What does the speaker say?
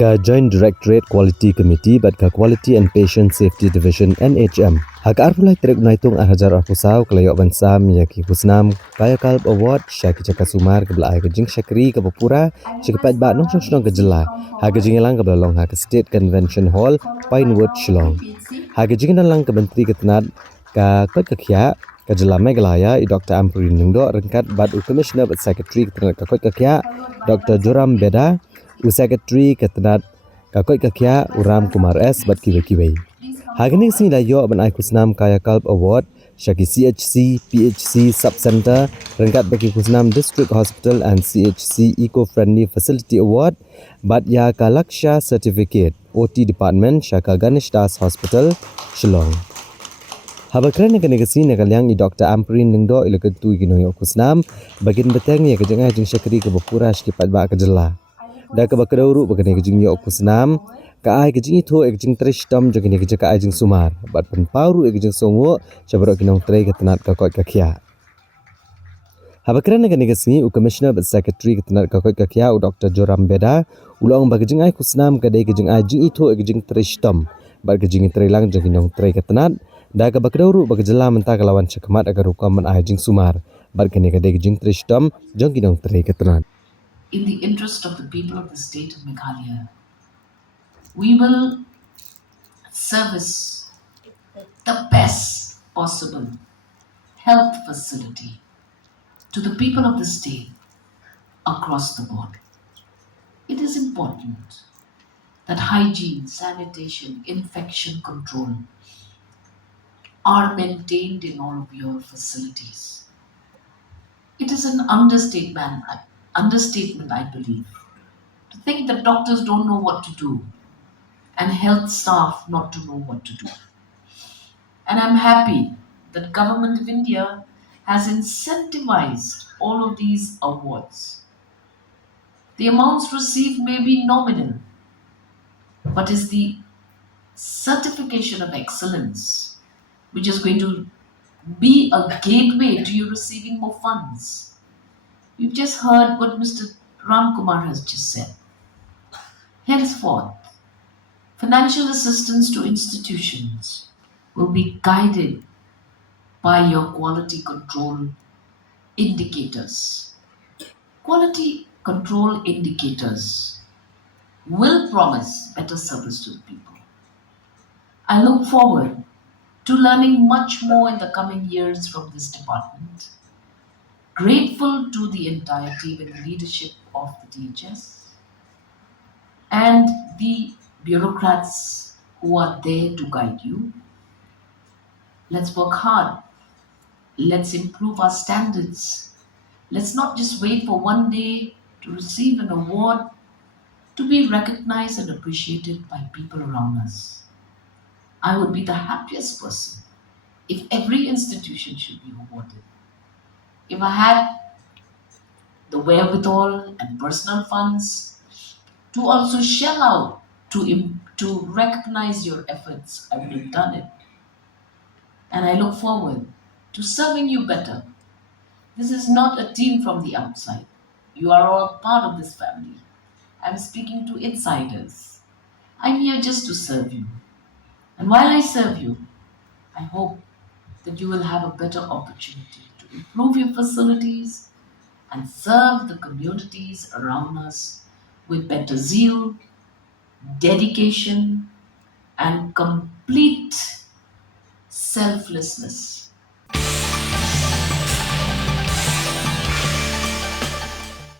ka Joint Directorate Quality Committee bat ka Quality and Patient Safety Division NHM. Hak arpulai trek naitung hajar arpusau kelayok bansam yaki khusnam Kayakalp Award syaki jaka sumar ke belai kejing syakri ke bapura syakapat ba nong song ke jylla. Ha kejing lang ke belalong ha ke State Convention Hall Pinewood Shillong. Ha kejing lang ke menteri ketenat ka kot kekhia ke jylla Meghalaya Dr. Ampareen nungdo rengkat bat Commissioner bat Secretary ketenat ka kot kekhia Dr. Joram Beda Secretary ketenat kakoi kakia Uram Kumar S bat kiwe-kiwe. Hagini sini layo ban ai khusnam Kayakalp Award syaki CHC PHC Sub-Center rengkat bagi khusnam District Hospital and CHC Eco-Friendly Facility Award bat ya Kalaksha Certificate OT Department syaka Ganesh Das Hospital Shillong. Habakran nak negasi nak liang Dr. Ampareen nengdo ilakentu ginoyo khusnam bagin beteng ya kejengah jeng syakri ke bapura syipat ba ke jylla. Da ka bakadauru bagane kejing yo khusnam ka ai kejing itu kejing trishtam jogine kejing ka ai jing sumar bat pen pauru kejing songo chabrok kinong tre ketenat ka koi kakhia habakran negane kesni Commissioner bat Secretary ketenat ka koi kakhia Dr. Joram Beda ulong ba kejing ai khusnam ka dai kejing ai jing itu kejing trishtam bat kejing trelang jogine kinong tre ketenat da ka bakadauru ba jylla menta kalawan syakmat agar rukam man ai jing sumar bat kene ka dai kejing trishtam jong kinong tre ketenat. In the interest of the people of the state of Meghalaya, we will service the best possible health facility to the people of the state across the board. It is important that hygiene, sanitation, infection control are maintained in all of your facilities. It is an understatement, I believe, to think that doctors don't know what to do and health staff not to know what to do. And I'm happy that Government of India has incentivized all of these awards. The amounts received may be nominal, but is the certification of excellence which is going to be a gateway to you receiving more funds. You've just heard what Mr. Ram Kumar has just said. Henceforth, financial assistance to institutions will be guided by your quality control indicators. Quality control indicators will promise better service to the people. I look forward to learning much more in the coming years from this department. Grateful to the entire team and the leadership of the DHS and the bureaucrats who are there to guide you. Let's work hard. Let's improve our standards. Let's not just wait for one day to receive an award, to be recognized and appreciated by people around us. I would be the happiest person if every institution should be awarded. If I had the wherewithal and personal funds to also shell out to recognize your efforts, I would have done it. And I look forward to serving you better. This is not a team from the outside. You are all part of this family. I'm speaking to insiders. I'm here just to serve you. And while I serve you, I hope that you will have a better opportunity to improve your facilities and serve the communities around us with better zeal, dedication, and complete selflessness.